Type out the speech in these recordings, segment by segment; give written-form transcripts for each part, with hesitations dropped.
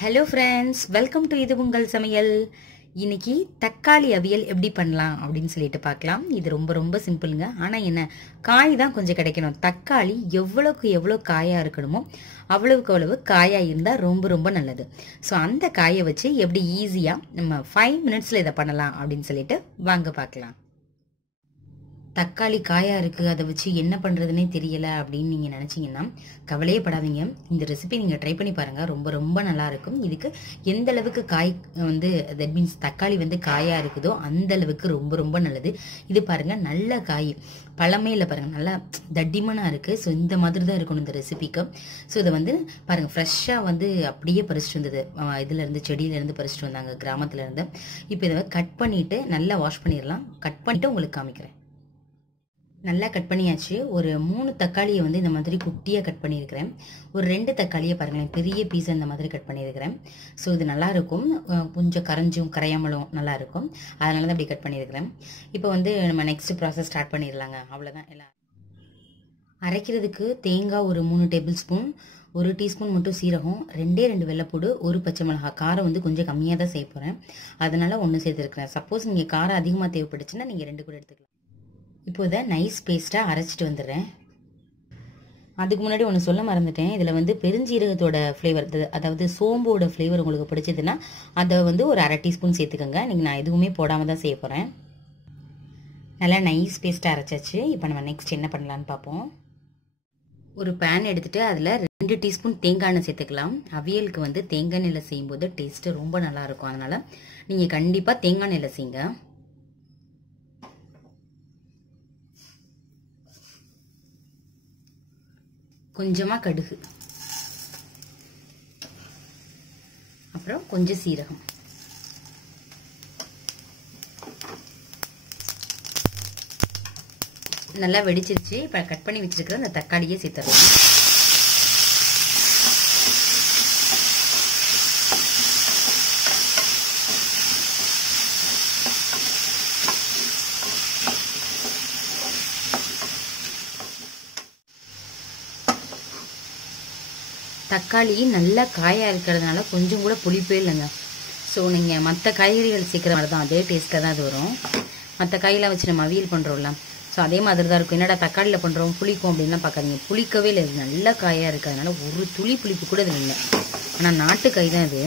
Hello friends, welcome to இது உங்கள் சமையல். இன்னைக்கு தக்காளி அவியல் எப்படி பண்ணலாம் அப்படின்னு சொல்லிட்டு பார்க்கலாம். இது ரொம்ப ரொம்ப சிம்பிளுங்க. ஆனால் என்ன, காய் தான் கொஞ்சம் கிடைக்கணும். தக்காளி எவ்வளோக்கு எவ்வளோ காயாக இருக்கணுமோ அவ்வளவுக்கு அவ்வளவு காயாக இருந்தால் ரொம்ப ரொம்ப நல்லது. ஸோ அந்த காயை வச்சு எப்படி ஈஸியாக நம்ம 5 மினிட்ஸில் இதை பண்ணலாம் அப்படின்னு சொல்லிட்டு வாங்க பார்க்கலாம். தக்காளி காயாக இருக்குது, அதை வச்சு என்ன பண்ணுறதுனே தெரியலை அப்படின்னு நீங்கள் நினச்சிங்கன்னா கவலையே படாதீங்க. இந்த ரெசிபி நீங்கள் ட்ரை பண்ணி பாருங்கள், ரொம்ப ரொம்ப நல்லாயிருக்கும். இதுக்கு எந்த அளவுக்கு காய் தட் மீன்ஸ் தக்காளி காயாக இருக்குதோ அந்த அளவுக்கு ரொம்ப ரொம்ப நல்லது. இது பாருங்கள், நல்ல காய், பழமே இல்லை பாருங்கள், நல்லா தட்டிமனாக இருக்குது. ஸோ இந்த மாதிரி தான் இருக்கணும் இந்த ரெசிபிக்கு. ஸோ இதை பாருங்கள், ஃப்ரெஷ்ஷாக அப்படியே பறிச்சிட்டு வந்தது, இதுலேருந்து செடியிலேருந்து பறிச்சிட்டு வந்தாங்க கிராமத்துலேருந்து. இப்போ இதை கட் பண்ணிவிட்டு நல்லா வாஷ் பண்ணிடலாம். கட் பண்ணிவிட்டு உங்களுக்கு காமிக்கிறேன். நல்லா கட் பண்ணியாச்சு. ஒரு 3 தக்காளியை இந்த மாதிரி குட்டியாக கட் பண்ணியிருக்கிறேன். ஒரு 2 தக்காளியை பாருங்களேன், பெரிய பீஸை இந்த மாதிரி கட் பண்ணியிருக்கிறேன். ஸோ இது நல்லாயிருக்கும், கொஞ்சம் கரையாமலும் நல்லாயிருக்கும். அதனால தான் அப்படி கட் பண்ணியிருக்கிறேன். இப்போ நம்ம நெக்ஸ்ட் ப்ராசஸ் ஸ்டார்ட் பண்ணிடலாங்க. அவ்வளோதான். எல்லாம் அரைக்கிறதுக்கு தேங்காய் ஒரு 3 டேபிள் ஸ்பூன், 1 டீஸ்பூன் மட்டும் சீரகம், 2 வெள்ளைப்பூடு, 1 பச்சை மிளகாய். காரம் கொஞ்சம் கம்மியாக தான் செய்ய போகிறேன், அதனால 1 சேர்த்துருக்கிறேன். சப்போஸ் நீங்கள் காரம் அதிகமாக தேவைப்பட்டுச்சுன்னா நீங்கள் 2 கூட எடுத்துக்கலாம். இப்போ இதை நைஸ் பேஸ்ட்டாக அரைச்சிட்டு வந்துடுறேன். அதுக்கு முன்னாடி ஒன்று சொல்ல மறந்துட்டேன். இதில் பெருஞ்சீரகத்தோட ஃப்ளேவர், அதாவது சோம்போட ஃப்ளேவர் உங்களுக்கு பிடிச்சதுன்னா அதை ஒரு 1/2 டீஸ்பூன் சேர்த்துக்கோங்க. இன்றைக்கி நான் எதுவுமே போடாமல் தான் செய்ய போகிறேன். நல்லா நைஸ் பேஸ்ட்டாக அரைச்சாச்சு. இப்போ நம்ம நெக்ஸ்ட் என்ன பண்ணலான்னு பார்ப்போம். ஒரு பேன் எடுத்துகிட்டு அதில் 2 டீஸ்பூன் தேங்காய் எண்ணெய் சேர்த்துக்கலாம். அவியலுக்கு தேங்காய் எண்ணெயில் செய்யும்போது டேஸ்ட்டு ரொம்ப நல்லாயிருக்கும். அதனால் நீங்கள் கண்டிப்பாக தேங்காய் எண்ணெயில் செய்யுங்க. கொஞ்சமாக கடுகு, அப்புறம் கொஞ்சம் சீரகம், நல்லா வெடிச்சிருச்சு. இப்போ கட் பண்ணி வச்சிருக்கிற அந்த தக்காளியை சேர்த்துடலாம். தக்காளி நல்லா காயாக இருக்கிறதுனால கொஞ்சம் கூட புளிப்பே இல்லைங்க. ஸோ நீங்கள் மற்ற காய்கறிகள் சேர்க்குற மாதிரி தான், அதே டேஸ்ட்டில் தான் அது வரும். மற்ற காயெல்லாம் வச்சு நம்ம அவியல் பண்ணுறோம்ல, ஸோ அதே மாதிரி தான் இருக்கும். என்னடா தக்காளியில் பண்ணுறோம் புளிக்கும் அப்படின்லாம் பார்க்காதீங்க, புளிக்கவே இல்லை. இது நல்லா காயாக இருக்கிறதுனால ஒரு துளி புளிப்பு கூட இது இல்லை. ஆனால் நாட்டு காய் தான் இது.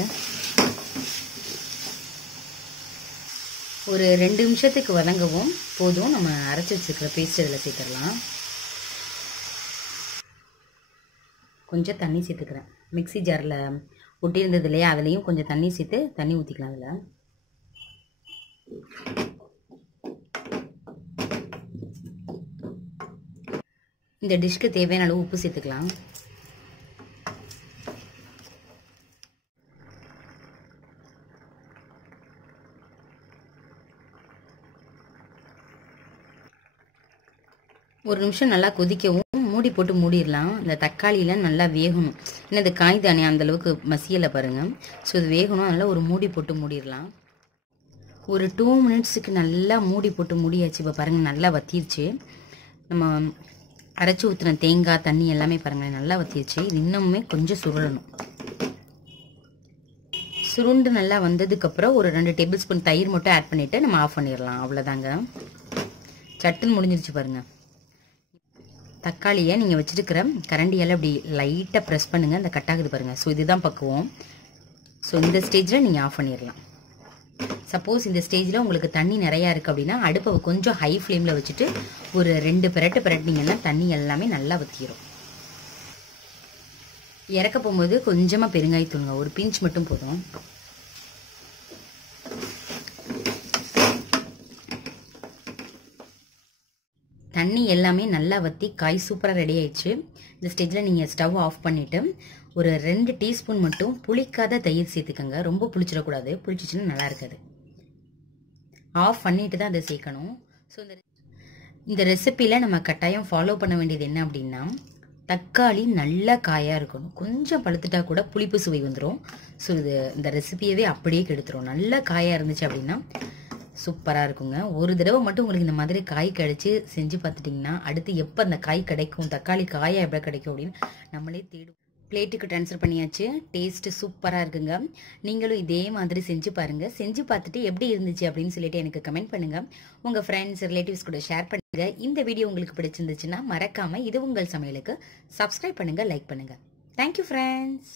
ஒரு 2 நிமிஷத்துக்கு வதங்கவும் போதும். நம்ம அரைச்சி வச்சுருக்கிற பேஸ்ட் இதில் சேர்த்துடலாம். கொஞ்சம் தண்ணி சேர்த்துக்கிறேன். மிக்சி ஜாரில் ஒட்டியிருந்தது இல்லையா, அதுலேயும் கொஞ்சம் தண்ணி சேர்த்து தண்ணி ஊற்றிக்கலாம். அதில் இந்த டிஷ்க்கு தேவையான அளவு உப்பு சேர்த்துக்கலாம். ஒரு நிமிஷம் நல்லா கொதிக்கவும் மூடி போட்டு மூடிடலாம். இந்த தக்காளியெலாம் நல்லா வேகணும். ஏன்னா இந்த காய் தானே அந்தளவுக்கு மசியலை பாருங்கள். ஸோ இது வேகணும், அதனால் ஒரு மூடி போட்டு மூடிடலாம். ஒரு 2 மினிட்ஸுக்கு நல்லா மூடி போட்டு மூடியாச்சு. இப்போ பாருங்கள், நல்லா வத்திருச்சு. நம்ம அரைச்சி ஊற்றின தேங்காய் தண்ணி எல்லாமே பாருங்களேன் நல்லா வத்திருச்சு. இது இன்னமுமே கொஞ்சம் சுருளணும். சுருண்டு நல்லா வந்ததுக்கப்புறம் ஒரு 2 டேபிள் ஸ்பூன் தயிர் மட்டும் ஆட் பண்ணிவிட்டு நம்ம ஆஃப் பண்ணிடலாம். அவ்வளோதாங்க, சட்டுன்னு முடிஞ்சிருச்சு பாருங்கள். தக்காளியை நீங்கள் வச்சுருக்கிற கரண்டியால் அப்படி லைட்டாக ப்ரெஸ் பண்ணுங்கள், அந்த கட்டாகுது பாருங்கள். ஸோ இதுதான் பக்குவம். ஸோ இந்த ஸ்டேஜில் நீங்கள் ஆஃப் பண்ணிடலாம். சப்போஸ் இந்த ஸ்டேஜில் உங்களுக்கு தண்ணி நிறையா இருக்குது அப்படின்னா அடுப்பை கொஞ்சம் ஹை ஃப்ளேமில் வச்சுட்டு ஒரு 2 பிரட்டினீங்கன்னா தண்ணி எல்லாமே நல்லா வற்றிடும். இறக்க போகும்போது கொஞ்சமாக பெருங்காயத்தூளுங்க, ஒரு பிஞ்ச் மட்டும் போதும். தண்ணி எல்லாமே நல்லா வற்றி காய் சூப்பராக ரெடி ஆயிடுச்சு. இந்த ஸ்டேஜில் நீங்கள் ஸ்டவ் ஆஃப் பண்ணிவிட்டு ஒரு 2 டீஸ்பூன் மட்டும் புளிக்காத தயிர் சேர்த்துக்கோங்க. ரொம்ப புளிச்சிடக்கூடாது, புளிச்சிச்சுன்னா நல்லா இருக்காது. ஆஃப் பண்ணிட்டு தான் அதை சேர்க்கணும். ஸோ இந்த ரெசிப்பியில் நம்ம கட்டாயம் ஃபாலோ பண்ண வேண்டியது என்ன அப்படின்னா, தக்காளி நல்லா காயாக இருக்கணும். கொஞ்சம் பழுத்துட்டா கூட புளிப்பு சுவை வந்துடும். ஸோ இந்த ரெசிபியவே அப்படியே கெடுத்துரும். நல்லா காயாக இருந்துச்சு அப்படின்னா சூப்பராக இருக்குங்க. ஒரு தடவை மட்டும் உங்களுக்கு இந்த மாதிரி காய் கிடைச்சி செஞ்சு பார்த்துட்டிங்கன்னா அடுத்து எப்போ அந்த காய் கிடைக்கும், தக்காளி காயாக எப்போ கிடைக்கும் அப்படின்னு நம்மளே தேடும். பிளேட்டுக்கு ட்ரான்ஸ்ஃபர் பண்ணியாச்சு. டேஸ்ட் சூப்பராக இருக்குங்க. நீங்களும் இதே மாதிரி செஞ்சு பாருங்க. செஞ்சு பார்த்துட்டு எப்படி இருந்துச்சு அப்படின்னு சொல்லிட்டு எனக்கு கமெண்ட் பண்ணுங்க. உங்க ஃப்ரெண்ட்ஸ் ரிலேட்டிவ்ஸ் கூட ஷேர் பண்ணுங்க. இந்த வீடியோ உங்களுக்கு பிடிச்சிருந்துச்சுன்னா மறக்காம இது உங்கள் சமையலுக்கு சப்ஸ்கிரைப் பண்ணுங்க, லைக் பண்ணுங்க. Thank you friends.